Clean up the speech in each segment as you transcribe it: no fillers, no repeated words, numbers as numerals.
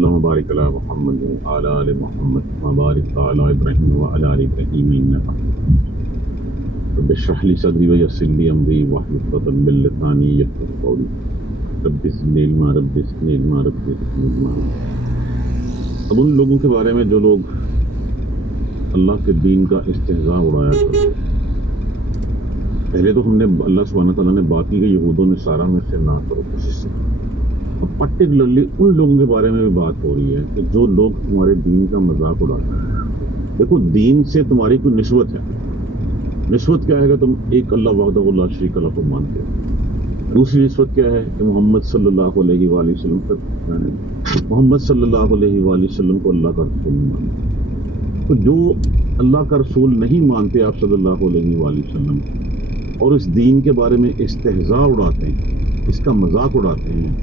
اللهم بارك على محمد وعلى آل محمد وبارك على إبراهيم وعلى آل إبراهيم إنك حميد مجيد رب اشرح لي صدري ويسر لي أمري واحلل عقدة من لساني يفقهوا قولي رب زدني علما رب زدني علما رب زدني علما. اب ان لوگوں کے بارے میں جو لوگ اللہ کے دین کا استہزاء اڑایا کرتے، پہلے تو ہم نے اللہ سبحانہ تعالیٰ نے بات کی کہ یہود و نصارہ میں سے نہ کرو کسی سے. اب پرٹیکولرلی ان لوگوں کے بارے میں بھی بات ہو رہی ہے کہ جو لوگ تمہارے دین کا مذاق اڑاتے ہیں. دیکھو دین سے تمہاری کوئی نسبت ہے. نسبت کیا ہے کہ تم ایک اللہ وحدہ لا شریک لہ کو مانتے ہو. دوسری نسبت کیا ہے کہ محمد صلی اللہ علیہ وآلہ وسلم محمد صلی اللہ علیہ وآلہ وسلم کو اللہ کا رسول مانتے. تو جو اللہ کا رسول نہیں مانتے آپ صلی اللہ علیہ وآلہ وسلم اور اس دین کے بارے میں استہزاء اڑاتے ہیں، اس کا مذاق اڑاتے ہیں،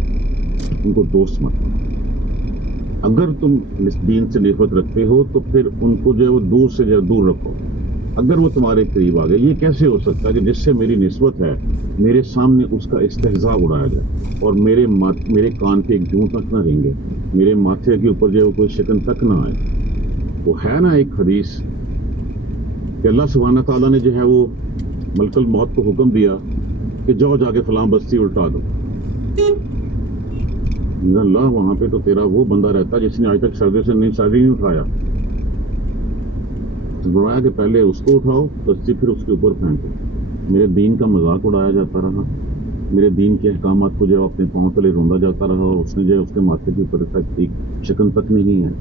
ان کو دوست مت کرو. اگر تم اس دین سے نسبت رکھتے ہو تو پھر ان کو جو ہے وہ دور سے جو ہے دور رکھو. اگر وہ تمہارے قریب آ گئے، یہ کیسے ہو سکتا ہے کہ جس سے میری نسبت ہے میرے سامنے اس کا استہزاء اڑایا جائے اور میرے کان پہ ایک جوں تک نہ رینگے، میرے ماتھے کے اوپر جو ہے وہ کوئی شکن تک نہ آئے. وہ ہے نا ایک حدیث کہ اللہ سبحانہ تعالیٰ نے جو ہے وہ ملک الموت کو حکم دیا کہ جاؤ جا کے فلاں بستی الٹا دو. اللہ وہاں پہ تو تیرا وہ بندہ رہتا جس نے آج تک سردے سے سر نہیں اٹھایا. بڑھایا کہ پہلے اس کو اٹھاؤ بستی پھر اس کے اوپر پھینکو. میرے دین کا مذاق اڑایا جاتا رہا، میرے دین کے احکامات کو جو اپنے پاؤں تلے روندا جاتا رہا اور اس نے جو اس کے ماتھے کے اوپر ایک شکن تک نہیں ہے.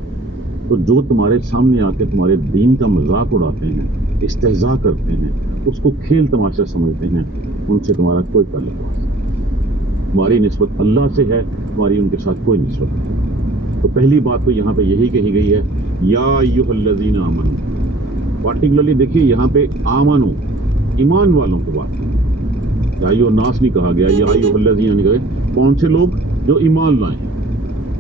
تو جو تمہارے سامنے آ کے تمہارے دین کا مذاق اڑاتے ہیں، استہزاء کرتے ہیں، اس کو کھیل تماشا سمجھتے ہیں، ان سے تمہارا کوئی تعلق نہیں. تمہاری نسبت اللہ سے ہے، تمہاری ان کے ساتھ کوئی نسبت نہیں. تو پہلی بات تو یہاں پہ یہی کہی گئی ہے یا ایھا الذین آمنوا. پارٹیکولرلی دیکھیے یہاں پہ آمنو ایمان والوں کو بات ہے. یا ایھا الناس نہیں کہا گیا، یا ایھا الذین نہیں کہا. کون سے لوگ؟ جو ایمان لائے.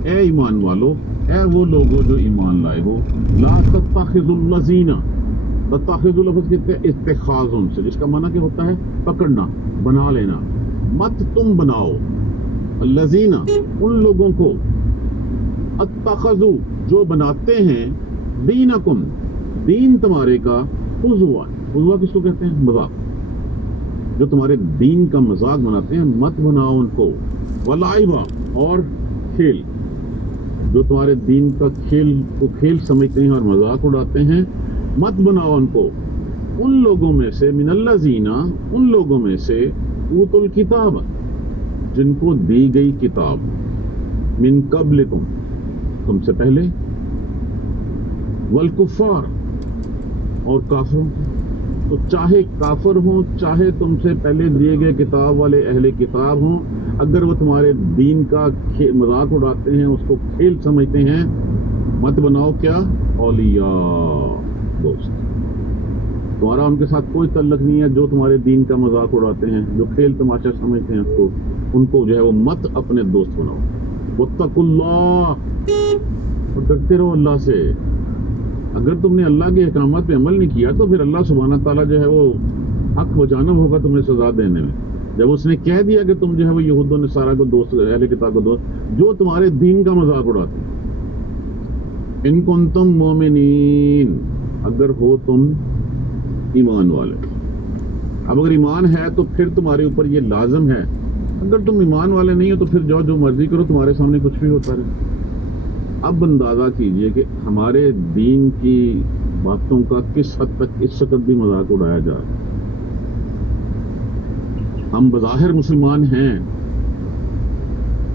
اے ایمان والو، اے وہ لوگوں جو ایمان لائے ہو. لا تتخذوا الذین، تتخذوا لفظ کہتے ہیں اتخاذن سے، جس کا معنی کیا ہوتا ہے؟ پکڑنا، بنا لینا. مت تم بناؤ الذین ان لوگوں کو، اتخذوا جو بناتے ہیں، دینکم دین تمہارے کا، حضوا. حضوا کس کو کہتے ہیں؟ مذاق. جو تمہارے دین کا مذاق بناتے ہیں مت بناؤ ان کو. ولعبا اور کھیل، جو تمہارے دین کا کھیل کو کھیل سمجھتے ہیں اور مذاق اڑاتے ہیں مت بناؤ ان کو. ان لوگوں میں سے، من الذین ان لوگوں میں سے، اوتوا الکتاب جن کو دی گئی کتاب، من قبلکم تم سے پہلے، والکفار اور کافروں. تو چاہے کافر ہوں، چاہے تم سے پہلے دیے گئے کتاب والے اہل کتاب ہوں، اگر وہ تمہارے دین کا مذاق اڑاتے ہیں، اس کو کھیل سمجھتے ہیں، مت بناؤ کیا؟ اولیاء، دوست. تمہارا ان کے ساتھ کوئی تعلق نہیں ہے. جو تمہارے دین کا مذاق اڑاتے ہیں، جو کھیل تماشا سمجھتے ہیں، ان کو جو ہے وہ مت اپنے دوست بناؤ. واتقوا اللہ، اور ڈرتے رہو اللہ سے. اگر تم نے اللہ کے احکامات پہ عمل نہیں کیا تو پھر اللہ سبحانہ تعالیٰ جو ہے وہ حق و جانب ہوگا تمہیں سزا دینے میں. جب اس نے کہہ دیا کہ تم جو ہے وہ یہود و نصارہ کو دوست، اہل کتاب کو دوست، جو تمہارے دین کا مذاق اڑاتے ہیں. ان کنتم مومنین، اگر ہو تم ایمان والے. اب اگر ایمان ہے تو پھر تمہارے اوپر یہ لازم ہے. اگر تم ایمان والے نہیں ہو تو پھر جو مرضی کرو، تمہارے سامنے کچھ بھی ہوتا رہے. اب اندازہ کیجئے کہ ہمارے دین کی باتوں کا کس حد تک اس وقت بھی مذاق اڑایا جا رہا ہے. ہم بظاہر مسلمان ہیں،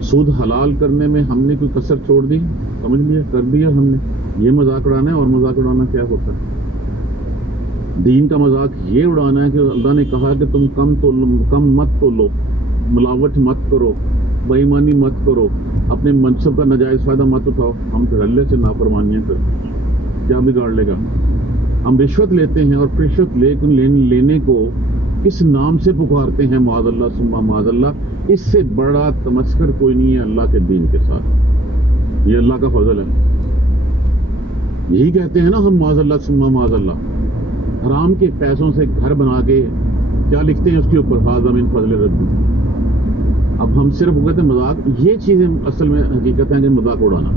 سود حلال کرنے میں ہم نے کوئی کسر چھوڑ دی؟ سمجھ لیا، کر دیا ہم نے. یہ مذاق اڑانا ہے. اور مذاق اڑانا کیا ہوتا ہے؟ دین کا مذاق یہ اڑانا ہے کہ اللہ نے کہا کہ تم کم مت تولو، ملاوٹ مت کرو، بے ایمانی مت کرو، اپنے منصب کا ناجائز فائدہ مت اٹھاؤ. ہم پھر اللہ سے نافرمانیاں کرتے ہیں، کیا بگاڑ لے گا؟ ہم رشوت لیتے ہیں اور رشوت لینے کو کس نام سے پکارتے ہیں؟ معاذ اللہ ثم معاذ اللہ. اس سے بڑا تمسخر کوئی نہیں ہے اللہ کے دین کے ساتھ. یہ اللہ کا فضل ہے. یہی کہتے ہیں نا ہم معاذ اللہ ثم معاذ اللہ. حرام کے پیسوں سے گھر بنا کے کیا لکھتے ہیں اس کے اوپر؟ ھذا من فضل ربی. اب ہم صرف کہتے ہیں مذاق. یہ چیزیں اصل میں حقیقت ہے کہ مذاق اڑانا.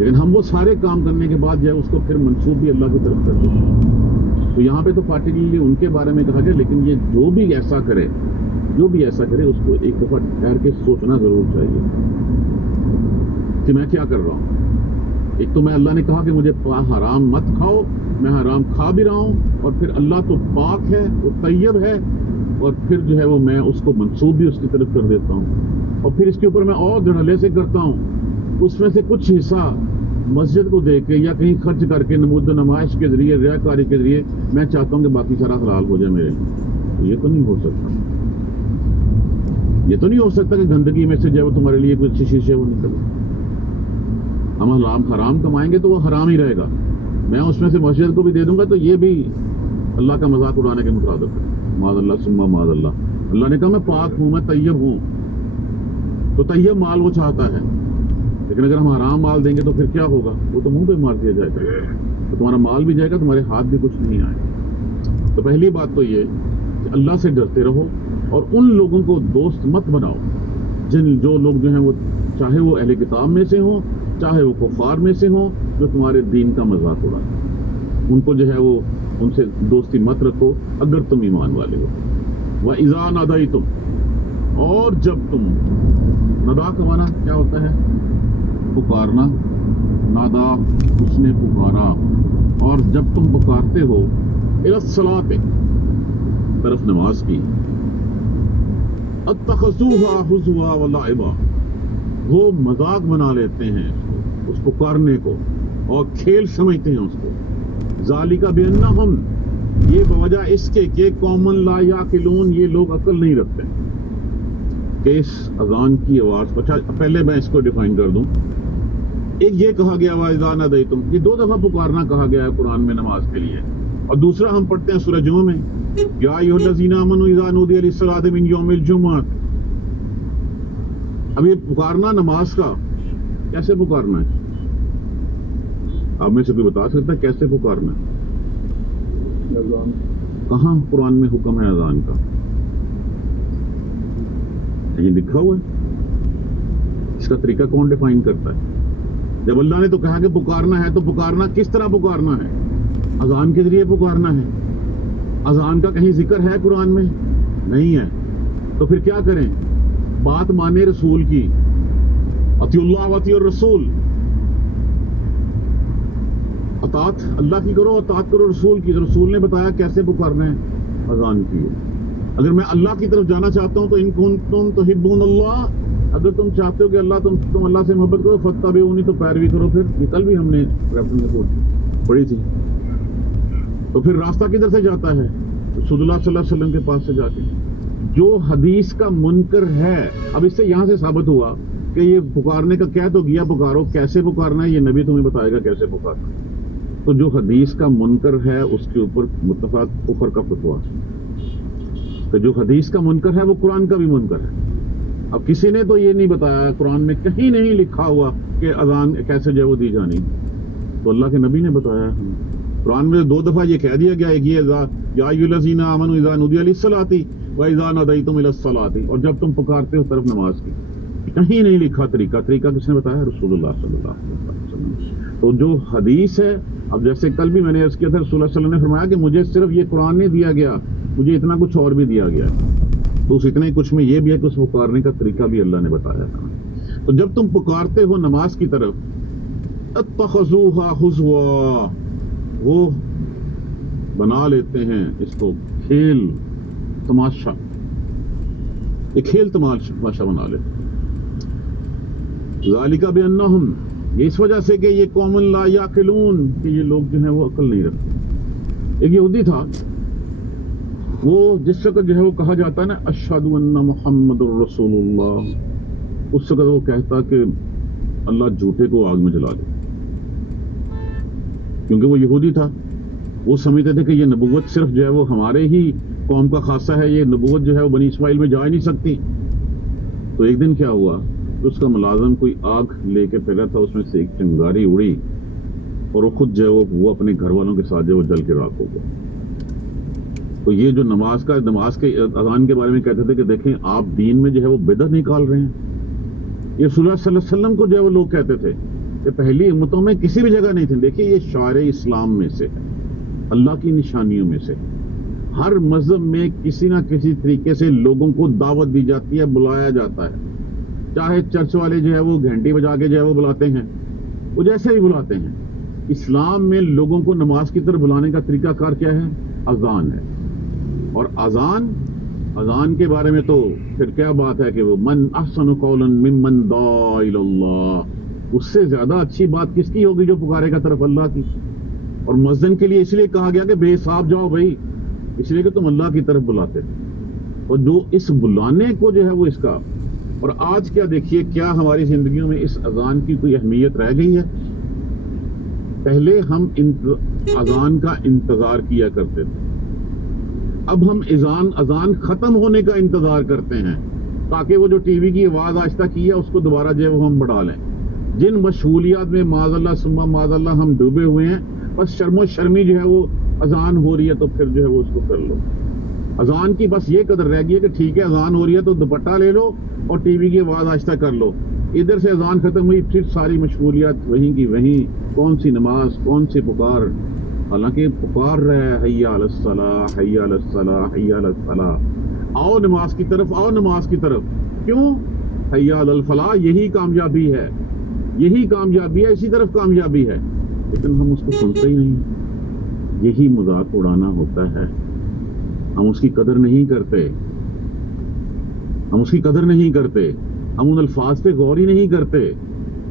لیکن ہم وہ سارے کام کرنے کے بعد جو ہے اس کو پھر منسوب بھی اللہ کی طرف کر دیتے ہیں. تو یہاں پہ تو پارٹیکولرلی ان کے بارے میں کہا گیا، لیکن یہ جو بھی ایسا کرے اس کو ایک دفعہ ٹھہر کے سوچنا ضرور چاہیے کہ میں کیا کر رہا ہوں. ایک تو میں اللہ نے کہا کہ مجھے حرام مت کھاؤ، میں حرام کھا بھی رہا ہوں، اور پھر اللہ تو پاک ہے، وہ طیب ہے، اور پھر جو ہے وہ میں اس کو منسوب بھی اس کی طرف کر دیتا ہوں، اور پھر اس کے اوپر میں اور دھڑلے سے کرتا ہوں. اس میں سے کچھ حصہ مسجد کو دے کے یا کہیں خرچ کر کے نمود و نمائش کے ذریعے، ریاکاری کے ذریعے میں چاہتا ہوں کہ باقی سارا حلال ہو جائے میرے لیے. یہ تو نہیں ہو سکتا. یہ تو نہیں ہو سکتا کہ گندگی میں سے جو ہے وہ تمہارے لیے کوئی اچھی چیز ہے وہ نکلے. ہم حرام کمائیں گے تو وہ حرام ہی رہے گا. میں اس میں سے مسجد کو بھی دے دوں گا تو یہ بھی اللہ کا مذاق اڑانے کے مطابق ہے. معاذ اللہ ثم معاذ اللہ. اللہ نے کہا میں پاک ہوں، میں طیب ہوں، تو طیب مال وہ چاہتا ہے. لیکن اگر ہم حرام مال دیں گے تو پھر کیا ہوگا؟ وہ تو منہ پہ مار دیا جائے گا، تو تمہارا مال بھی جائے گا، تمہارے ہاتھ بھی کچھ نہیں آئے. تو پہلی بات تو یہ کہ اللہ سے ڈرتے رہو، اور ان لوگوں کو دوست مت بناؤ جو لوگ جو ہیں وہ چاہے وہ اہل کتاب میں سے ہوں، چاہے وہ کفار میں سے ہوں، جو تمہارے دین کا مذاق اڑائیں. ان کو جو ہے وہ ان سے دوستی مت رکھو اگر تم ایمان والے ہو. وَإِذَا نَدَيْتُمْ، اور جب تم، ندا کا معنی کیا ہوتا ہے؟ پکارنا. نادا اس نے پکارا. اور جب تم پکارتے ہو الی الصلاۃ، طرف نماز کی، اتخذوها ہزوا ولعبا، وہ مذاق بنا لیتے ہیں اس پکارنے کو اور کھیل سمجھتے ہیں اس کو. ذالک بانہم، یہ بوجہ اس کے کہ قوم لا یعقلون، یہ لوگ عقل نہیں رکھتے. کہ اس اذان کی آواز کو، پہلے میں اس کو ڈیفائن کر دوں. ایک یہ کہا گیا وَإِذَا نَدَيْتُمْ، یہ 2 دفعہ پکارنا کہا گیا ہے قرآن میں نماز کے لیے. اور دوسرا ہم پڑھتے ہیں سورہ جمعہ میں، یا ایھا الذین آمنوا اذا نودی للصلاۃ من یوم الجمعہ. اب یہ پکارنا نماز کا کیسے پکارنا ہے؟ آپ میں سے کوئی بتا سکتا ہے کیسے پکارنا ہے؟ کہاں قرآن میں حکم ہے اذان کا؟ یہ لکھا ہوا ہے؟ اس کا طریقہ کون ڈیفائن کرتا ہے؟ جب اللہ نے تو کہا کہ پکارنا ہے، تو پکارنا کس طرح پکارنا ہے؟ اذان کے ذریعے پکارنا ہے. اذان کا کہیں ذکر ہے قرآن میں؟ نہیں ہے. تو پھر کیا کریں؟ بات مانے رسول کی، اطیعوا اللہ واطیعوا الرسول. اطاعت اللہ کی کرو، اطاعت کرو رسول کی. رسول نے بتایا کیسے پکارنا ہے اذان کی. اگر میں اللہ کی طرف جانا چاہتا ہوں تو ان کنتم تحبون اللہ، اگر تم چاہتے ہو کہ اللہ تم اللہ سے محبت کرو، فاتبعونی، تو پیروی کرو. پھر یہ کل بھی ہم نے ریفرنس پڑھی تھی. تو پھر راستہ کدھر سے جاتا ہے؟ رسول اللہ صلی اللہ علیہ وسلم کے پاس سے جا کے. جو حدیث کا منکر ہے، اب اس سے یہاں سے ثابت ہوا کہ یہ پکارنے کا کہہ تو گیا پکارو، کیسے پکارنا ہے یہ نبی تمہیں بتائے گا کیسے پکارنا ہے. تو جو حدیث کا منکر ہے اس کے اوپر متفق کفر کا فتویٰ. تو جو حدیث کا منکر ہے وہ قرآن کا بھی منکر ہے. اب کسی نے تو یہ نہیں بتایا، قرآن میں کہیں نہیں لکھا ہوا کہ اذان کیسے جو وہ دی جانی، تو اللہ کے نبی نے بتایا. قرآن میں 2 دفعہ یہ کہہ دیا گیا ہے کہ یا ایھا الذین آمنوا اذا نودی للصلاۃ واذا نادیتم الی الصلاۃ، اور جب تم پکارتے ہو طرف نماز کی. کہیں نہیں لکھا طریقہ کس نے بتایا؟ رسول اللہ صلی اللہ علیہ وسلم. تو جو حدیث ہے، اب جیسے کل بھی میں نے عرض کیا تھا، رسول اللہ صلی اللہ علیہ وسلم نے فرمایا کہ مجھے صرف یہ قرآن نہیں دیا گیا، مجھے اتنا کچھ اور بھی دیا گیا. تو اس اتنے کچھ میں یہ بھی ہے کہ اس پکارنے کا طریقہ بھی اللہ نے بتایا تھا. تو جب تم پکارتے ہو نماز کی طرف، اتخذوها ہزوا، وہ بنا لیتے ہیں اس کو کھیل تماشا، ایک کھیل تماشا بنا لیتے ہیں. ذالک بانہم، یہ اس وجہ سے کہ یہ قوم لا یعقلون، کہ یہ لوگ جو ہیں وہ عقل نہیں رکھتے. ایک یہودی تھا، وہ جس وقت جو ہے وہ کہا جاتا ہے نا اشہد ان محمد الرسول اللہ، اس وقت وہ کہتا کہ اللہ جھوٹے کو آگ میں جلا دے. کیونکہ وہ یہودی تھا، وہ سمجھتے تھے کہ یہ نبوت صرف جو ہے وہ ہمارے ہی قوم کا خاصہ ہے، یہ نبوت جو ہے وہ بنی اسماعیل میں جا ہی نہیں سکتی. تو ایک دن کیا ہوا، اس کا ملازم کوئی آگ لے کے پھیلا تھا، اس میں سے ایک چنگاری اڑی اور وہ خود جو ہے وہ اپنے گھر والوں کے ساتھ جو ہے وہ جل کے راکھ ہو گیا. تو یہ جو نماز کے اذان کے بارے میں کہتے تھے کہ دیکھیں آپ دین میں جو ہے وہ بدعت نکال رہے ہیں. یہ رسول اللہ صلی اللہ علیہ وسلم کو جو ہے وہ لوگ کہتے تھے یہ پہلی امتوں میں کسی بھی جگہ نہیں تھے. دیکھیے یہ شعائر اسلام میں سے ہے, اللہ کی نشانیوں میں سے. ہر مذہب میں کسی نہ کسی طریقے سے لوگوں کو دعوت دی جاتی ہے, بلایا جاتا ہے. چاہے چرچ والے جو ہے وہ گھنٹی بجا کے جو ہے وہ بلاتے ہیں, وہ جیسے ہی بلاتے ہیں. اسلام میں لوگوں کو نماز کی طرف بلانے کا طریقہ کار کیا ہے؟ اذان ہے. اور اذان کے بارے میں تو پھر کیا بات ہے کہ وہ من احسن قولا ممن دعا الی اللہ, اس سے زیادہ اچھی بات کس کی ہوگی جو پکارے گا طرف اللہ کی. اور مؤذن کے لیے اس لیے کہا گیا کہ بے حساب جاؤ بھائی, اس لیے کہ تم اللہ کی طرف بلاتے تھے. اور جو اس بلانے کو جو ہے وہ اس کا. اور آج کیا دیکھیے, کیا ہماری زندگیوں میں اس اذان کی کوئی اہمیت رہ گئی ہے؟ پہلے ہم اذان کا انتظار کیا کرتے تھے, اب ہم اذان ختم ہونے کا انتظار کرتے ہیں تاکہ وہ جو ٹی وی کی آواز آہستہ کی ہے اس کو دوبارہ جو ہے وہ ہم بڑھا لیں. جن مشغولیات میں معاذ اللہ ثم معاذ اللہ ہم ڈوبے ہوئے ہیں, بس شرم و شرمی جو ہے وہ اذان ہو رہی ہے تو پھر جو ہے وہ اس کو کر لو. اذان کی بس یہ قدر رہ گئی ہے کہ ٹھیک ہے اذان ہو رہی ہے تو دوپٹہ لے لو اور ٹی وی کی آواز آہستہ کر لو. ادھر سے اذان ختم ہوئی, پھر ساری مشغولیات وہیں کی وہیں, کون سی نماز, کون سی پکار. حالانکہ پکار رہا ہے حی علی الصلاح حی علی الصلاح حی علی الصلاح, آؤ نماز کی طرف, آؤ نماز کی طرف. کیوں؟ حی علی الفلاح, یہی کامیابی ہے, یہی کامیابی ہے, اسی طرف کامیابی ہے. لیکن ہم اس کو سنتے ہی نہیں. یہی مذاق اڑانا ہوتا ہے. ہم اس کی قدر نہیں کرتے, ہم اس کی قدر نہیں کرتے, ہم ان الفاظ پہ غور ہی نہیں کرتے.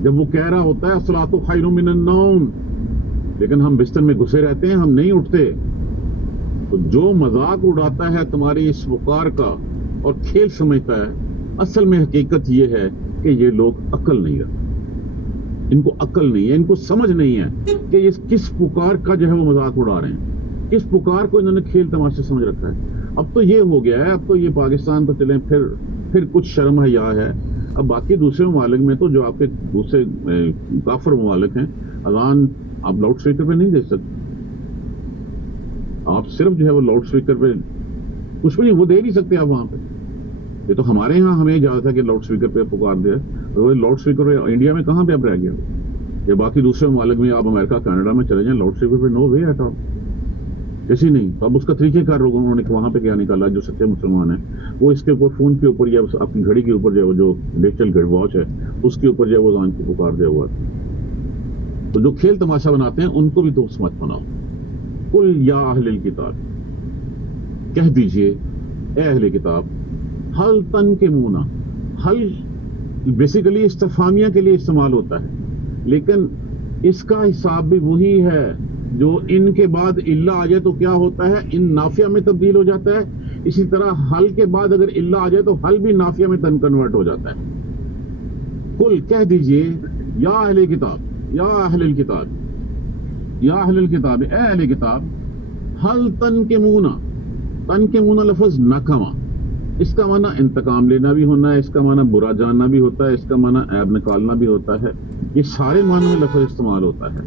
جب وہ کہہ رہا ہوتا ہے الصلاۃ خیر من النوم, لیکن ہم بستر میں گھسے رہتے ہیں, ہم نہیں اٹھتے. تو جو مذاق اڑاتا ہے تمہاری اس پکار کا اور کھیل سمجھتا ہے, اصل میں حقیقت یہ ہے کہ یہ لوگ عقل نہیں رکھتے. ان کو عقل نہیں ہے, ان کو سمجھ نہیں ہے کہ یہ کس پکار کا جو ہے وہ مذاق اڑا رہے ہیں, کس پکار کو انہوں نے کھیل تماشے سمجھ رکھا ہے. اب تو یہ ہو گیا ہے, اب تو یہ پاکستان تو چلیں پھر کچھ شرم حیا ہے. اب باقی دوسرے ممالک میں تو جو آپ کے دوسرے کافر ممالک ہیں, اذان آپ لاؤڈ اسپیکر پہ نہیں دیکھ سکتے. آپ صرف جو ہے وہ لاؤڈ اسپیکر پہ کچھ بھی نہیں, وہ دے نہیں سکتے آپ وہاں پہ. یہ تو ہمارے یہاں ہمیں اجازت ہے کہ لاؤڈ اسپیکر پہ پکار دے. لاؤڈ اسپیکر پہ انڈیا میں کہاں پہ آپ رہ گیا؟ یا باقی دوسرے ممالک میں, آپ امریکہ کینیڈا میں چلے جائیں, لاؤڈ اسپیکر پہ نو وے ایٹ آل, کسی نہیں. اب اس کا طریقہ کار لوگوں انہوں نے وہاں پہ کیا نکالا, جو سچے مسلمان ہیں وہ اس کے اوپر فون کے اوپر یا اپنی گھڑی کے اوپر جو ڈیجیٹل گھڑی واچ ہے اس کے اوپر جو وہ اذان کی پکار دیا ہوا. تو جو کھیل تماشا بناتے ہیں ان کو بھی دوست مت بناؤ. قل یا اہل الکتاب, کہہ دیجئے اے اہل کتاب, حل تنکمون, حل بیسیکلی استفہامیہ کے لیے استعمال ہوتا ہے, لیکن اس کا حساب بھی وہی ہے جو ان کے بعد الا آ جائے تو کیا ہوتا ہے, ان نافیہ میں تبدیل ہو جاتا ہے. اسی طرح حل کے بعد اگر الا آ جائے تو حل بھی نافیہ میں کنورٹ ہو جاتا ہے. قل, کہہ دیجئے یا اہل کتاب, یا اہل الکتاب, یا اہل الکتاب, اے اہل کتاب, حل تنکمون, تنکمون لفظ نکما, اس کا معنی انتقام لینا بھی ہونا ہے, اس کا معنی برا جاننا بھی ہوتا ہے, اس کا معنی عیب نکالنا بھی ہوتا ہے. یہ سارے معنی میں لفظ استعمال ہوتا ہے.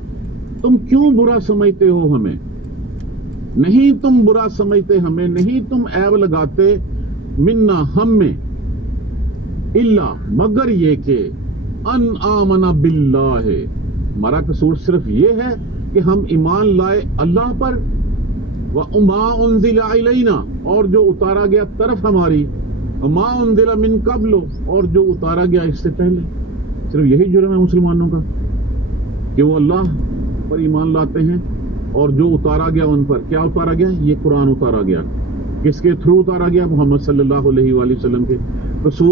تم کیوں برا سمجھتے ہو ہمیں؟ نہیں تم برا سمجھتے ہمیں, نہیں تم عیب لگاتے منا, ہم میں, الا, مگر یہ کہ ان آمنا باللہ, ہمارا قصور صرف یہ ہے کہ ہم ایمان لائے اللہ پر, وما انزل الینا, اور جو اتارا گیا طرف ہماری, وما انزل من قبل, اور جو اتارا گیا اس سے پہلے. صرف یہی جرم ہے مسلمانوں کا کہ وہ اللہ پر ایمان لاتے ہیں اور جو اتارا گیا ان پر. کیا اتارا گیا؟ یہ قرآن اتارا گیا. کس کے تھرو اتارا گیا؟ محمد صلی اللہ علیہ وآلہ وسلم کے. قصور